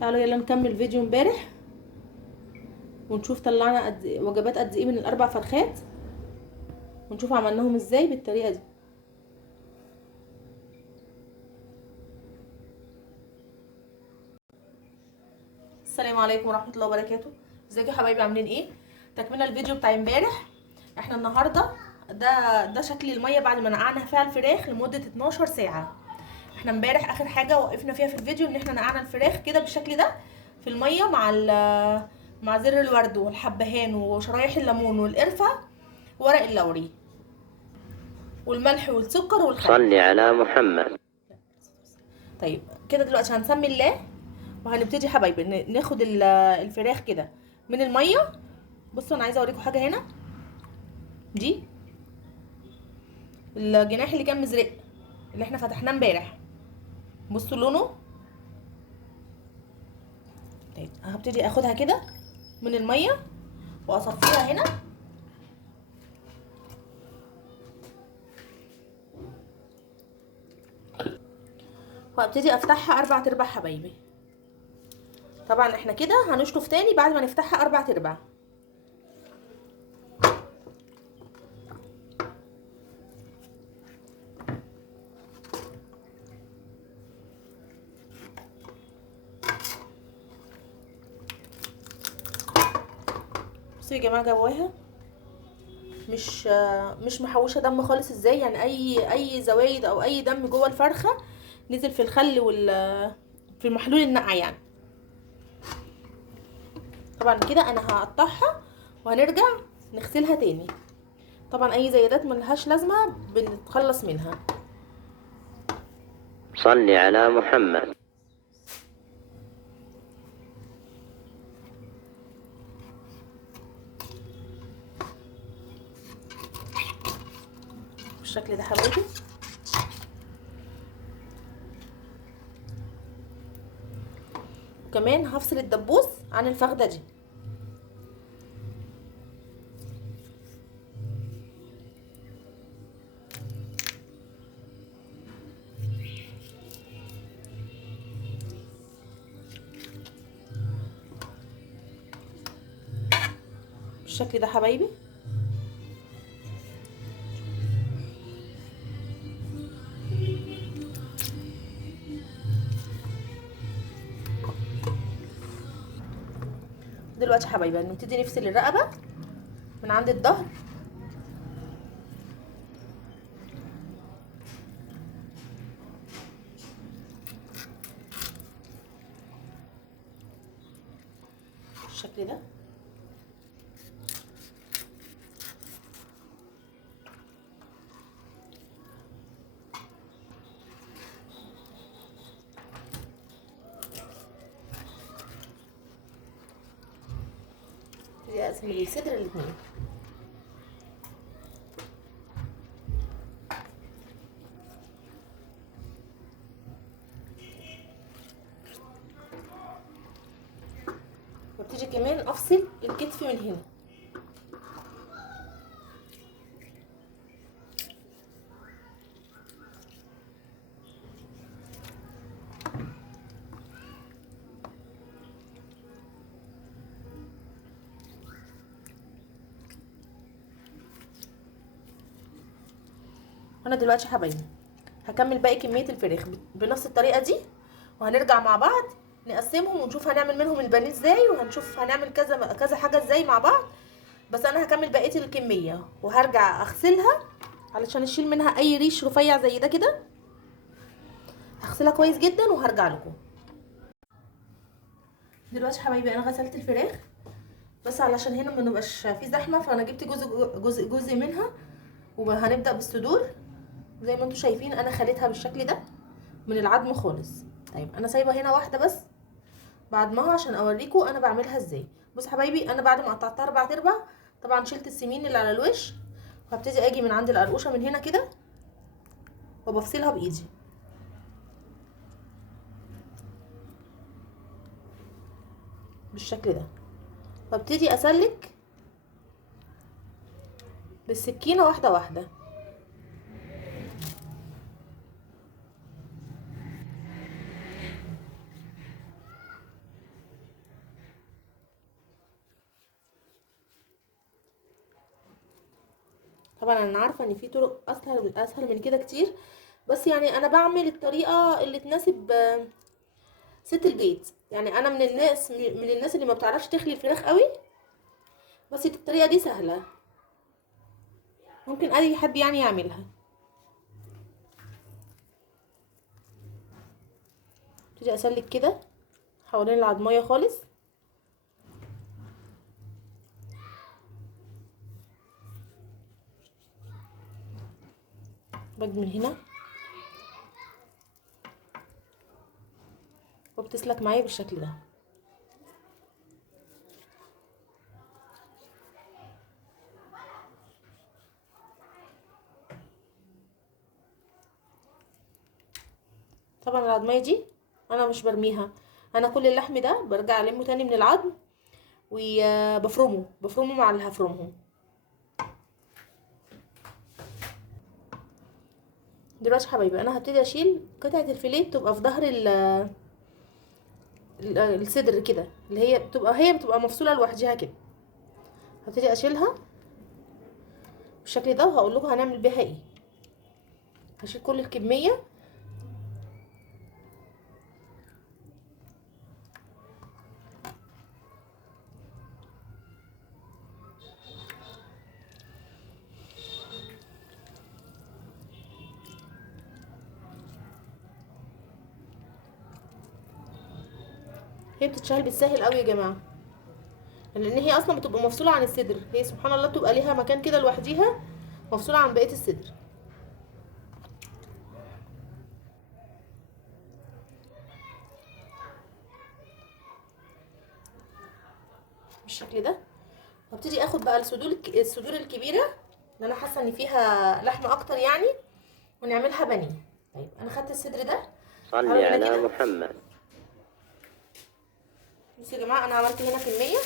تعالوا يلا نكمل فيديو امبارح ونشوف طلعنا وجبات قد ايه من الاربع فرخات، ونشوف عملناهم ازاي بالطريقه دي. السلام عليكم ورحمه الله وبركاته. ازيكم يا حبايبي، عاملين ايه؟ تكمله الفيديو بتاع امبارح. احنا النهارده ده شكل الميه بعد ما نقعنا فيها الفراخ لمده 12 ساعه. احنا امبارح اخر حاجه وقفنا فيها في الفيديو ان احنا نقعنا الفراخ كده بالشكل ده في الميه مع زر الورد والحبهان وشرايح الليمون والقرفه وورق اللوري والملح والسكر والخل. صلي على محمد. طيب كده دلوقتي هنسمي الله وهنبتدي حبايبي ناخد الفراخ كده من الميه. بصوا انا عايزه اوريكم حاجه هنا، دي الجناح اللي كان مزرق اللي احنا فتحناه امبارح، بصوا لونه. طيب هبتدي اخدها كده من الميه واصفيها هنا، وابتدي افتحها 4/4 حبايبي. طبعا احنا كده هنشطف تاني بعد ما نفتحها 4/4. بصوا يا جماعه جواها مش محوشه دم خالص ازاي، يعني اي زوايد او اي دم جوه الفرخه نزل في الخل في محلول النقع يعني. طبعا كده انا هقطعها وهنرجع نغسلها تاني. طبعا اي زيادات ملهاش لازمه بنتخلص منها. صلي على محمد. بالشكل ده حبايبي. وكمان هفصل الدبوس عن الفخده دي. بالشكل ده حبايبي. دلوقتي حبايبي هنبتدي نفصل الرقبه من عند الظهر. بالشكل ده. ابتدي اقسم الصدر الاتنين. وابتدي كمان افصل الكتف من هنا. انا دلوقتي حبايبي هكمل باقي كميه الفراخ بنفس الطريقه دي، وهنرجع مع بعض نقسمهم ونشوف هنعمل منهم البانيه ازاي، وهنشوف هنعمل كذا كذا حاجه ازاي مع بعض. بس انا هكمل بقيه الكميه وهرجع اغسلها علشان اشيل منها اي ريش رفيع زي ده كده. هغسلها كويس جدا وهرجع لكم. دلوقتي حبايبي انا غسلت الفراخ، بس علشان هنا ما نبقاش في زحمه فانا جبت جزء منها، وهنبدا بالصدور. زي ما انتم شايفين انا خليتها بالشكل ده من العظم خالص. طيب انا سايبه هنا واحده بس بعضمها عشان اوريكم انا بعملها ازاي. بصوا حبايبي انا بعد ما قطعتها 4/4 طبعا شلت السمين اللي على الوش، وهبتدي اجي من عند القرقوشه من هنا كده وبفصلها بايدي بالشكل ده، وابتدي اسلك بالسكينه واحده واحده. طبعا انا عارفه ان في طرق اسهل من كده كتير، بس يعني انا بعمل الطريقه اللي تناسب ست البيت. يعني انا من الناس اللي ما بتعرفش تخلي الفراخ قوي، بس الطريقه دي سهله، ممكن اي حد يعني يعملها. ابتدي اسلك كده حوالين العضمايه خالص، باجي من هنا وبتسلك معايا بالشكل ده. طبعا العضمايه دي انا مش برميها، انا كل اللحم ده برجع المه تاني من العظم وبفرمه مع اللي هفرمهم. دلوقتي يا حبايبي انا هبتدي اشيل قطعه الفيليه تبقى في ظهر الصدر كده، اللي هي بتبقى مفصوله لوحدها كده. هبتدي اشيلها بالشكل ده، وهقول لكم هنعمل بيها ايه. هشيل كل الكميه. هي بتتشال بالسهل قوي يا جماعه، لان هي اصلا بتبقى مفصوله عن الصدر، هي سبحان الله بتبقى ليها مكان كده لوحديها مفصوله عن بقيه الصدر بالشكل ده. وابتدي اخد بقى الصدور الكبيره اللي انا حاسه ان فيها لحمه اكتر يعني، ونعملها بانيه. طيب انا خدت الصدر ده. صل على محمد. بصوا يا جماعه انا عملت هنا كميه،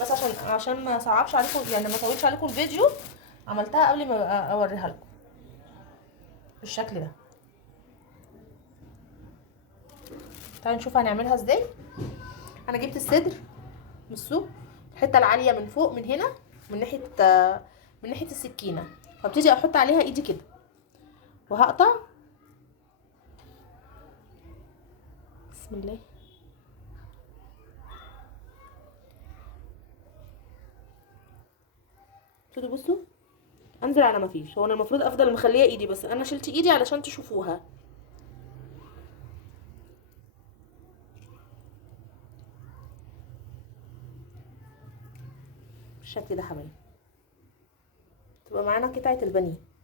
بس عشان ما صعبش عليكم يعني ما اطولش عليكم الفيديو، عملتها قبل ما اوريها لكم بالشكل ده. تعالوا نشوف هنعملها ازاي. انا جبت الصدر بصوا الحته العاليه من فوق من هنا، من ناحيه السكينه، وابتدي احط عليها ايدي كده وهقطع. بسم الله. بصوا انزل على ما فيش، هو انا المفروض افضل مخليه ايدي، بس انا شلت ايدي علشان تشوفوها. بالشكل ده حبايبي تبقى معانا قطعه البانيه.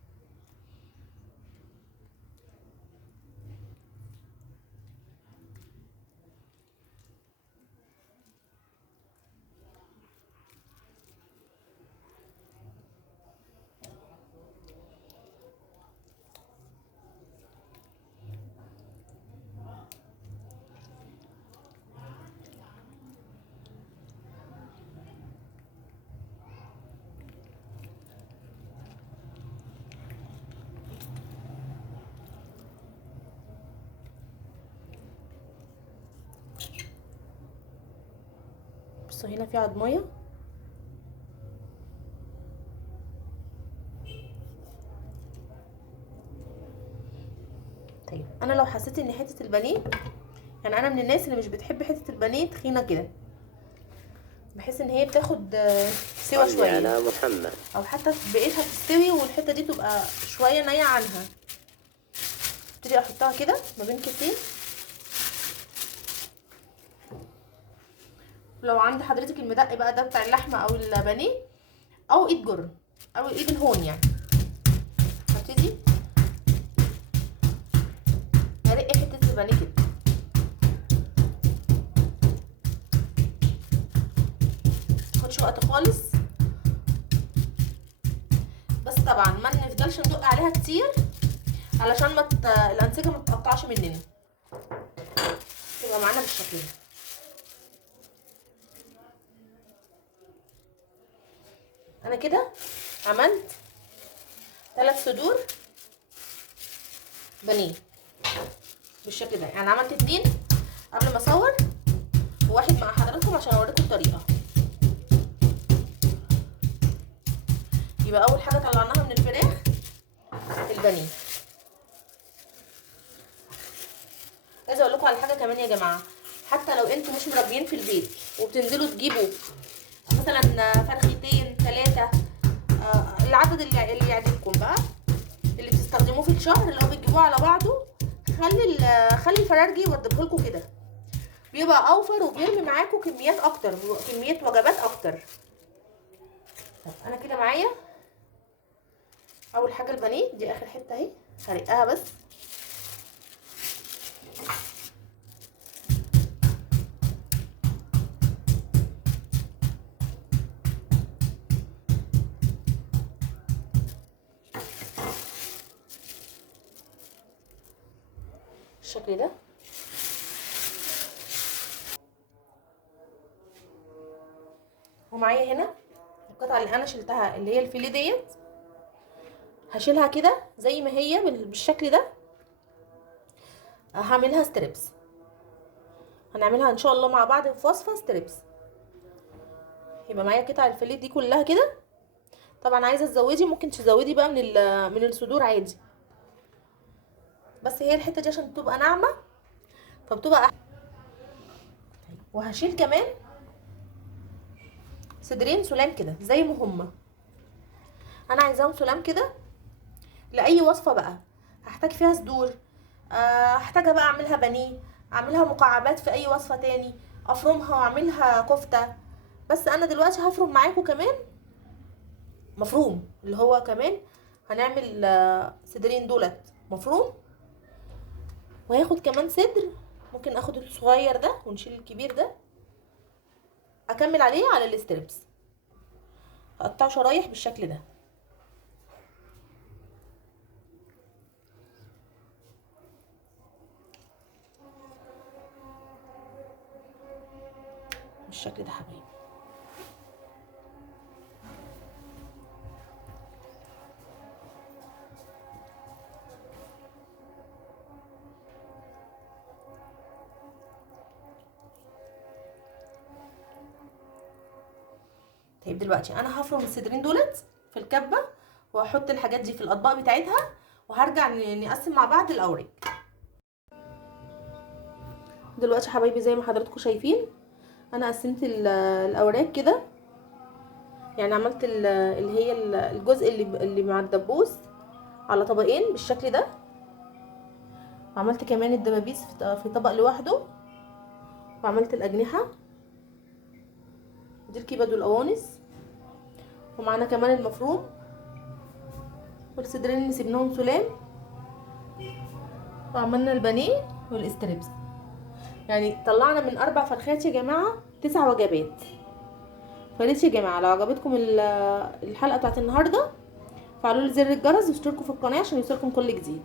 بصوا هنا في عضمايه. طيب انا لو حسيت ان حته البانيه، يعني انا من الناس اللي مش بتحب حته البانيه تخينه كده، بحس ان هي بتاخد سوا شويه على محمد، او حتى بقيتها تستوي والحته دي تبقى شويه نيه عنها. ابتدي احطها كده ما بين كيسين. لو عند حضرتك المدق بقى ده بتاع اللحمه او البانيه او ايد جرن او ايد الهون يعني، هبتدي ارق حته البانيه كده. متاخدش وقت خالص، بس طبعا ما نفضلش ندق عليها كتير علشان الانسجه ما تتقطعش مننا، تبقى معانا بالشكل ده. انا كده عملت 3 صدور بانيه بالشكل ده، يعني عملت 2 قبل ما اصور وواحد مع حضراتكم عشان اوريكم الطريقه. يبقى اول حاجه طلعناها من البانيه. عايزه اقول لكم على حاجه كمان يا جماعه، حتى لو انتوا مش مربيين في البيت وبتنزلوا تجيبوا مثلا فرختين 3، العدد اللي يعجبكم بقى، اللي بتستخدموه في الشهر اللي هو بتجيبوه على بعضه، خلي الفرارجي يوضبه لكم كده، بيبقى اوفر وبيرمي معاكم كميات اكتر، كميه وجبات اكتر. طب انا كده معايا اول حاجه البانيه دي، اخر حته اهي هرقها بس. بالشكل ده. ومعايا هنا القطعه اللي انا شلتها اللي هي الفيليه ديت، هشيلها كده زي ما هي بالشكل ده، هعملها ستريبس. هنعملها ان شاء الله مع بعض في وصفه ستريبس. يبقى معايا قطع الفيليه دي كلها كده. طبعا عايزه تزودي ممكن تزودي بقى من الصدور عادي، بس هي الحته دي عشان تبقى ناعمه فبتبقى احلى. وهشيل كمان صدرين سلام كده زي ما هما، انا عايزاهم سلام كده لاي وصفه بقى هحتاج فيها صدور، هحتاجها بقى اعملها بانيه، اعملها مكعبات في اي وصفه تاني، افرمها واعملها كفته. بس انا دلوقتي هفرم معاكم كمان مفروم، اللي هو كمان هنعمل صدرين دولت مفروم، وهاخد كمان صدر، ممكن اخد الصغير ده ونشيل الكبير ده، اكمل عليه على الستريبس، هقطعه شرايح بالشكل ده. بالشكل ده حبايبي. طيب دلوقتي انا هفرم الصدرين دولت في الكبه، وهحط الحاجات دي في الاطباق بتاعتها، وهرجع نقسم مع بعض الاوراق. دلوقتي يا حبايبي زي ما حضراتكم شايفين انا قسمت الاوراق كده، يعني عملت اللي هي الجزء اللي مع الدبوس على طبقين بالشكل ده، وعملت كمان الدبابيس في طبق لوحده، وعملت الاجنحه دي الكبد والقوانص، ومعانا كمان المفروم والصدرين اللي سيبناهم سلام، وعملنا البانيه والاستريبس. يعني طلعنا من 4 فرخات يا جماعه 9 وجبات. فليش يا جماعه لو عجبتكم الحلقه بتاعت النهارده فعلوا لي زر الجرس واشتركوا في القناه عشان يوصلكم كل جديد.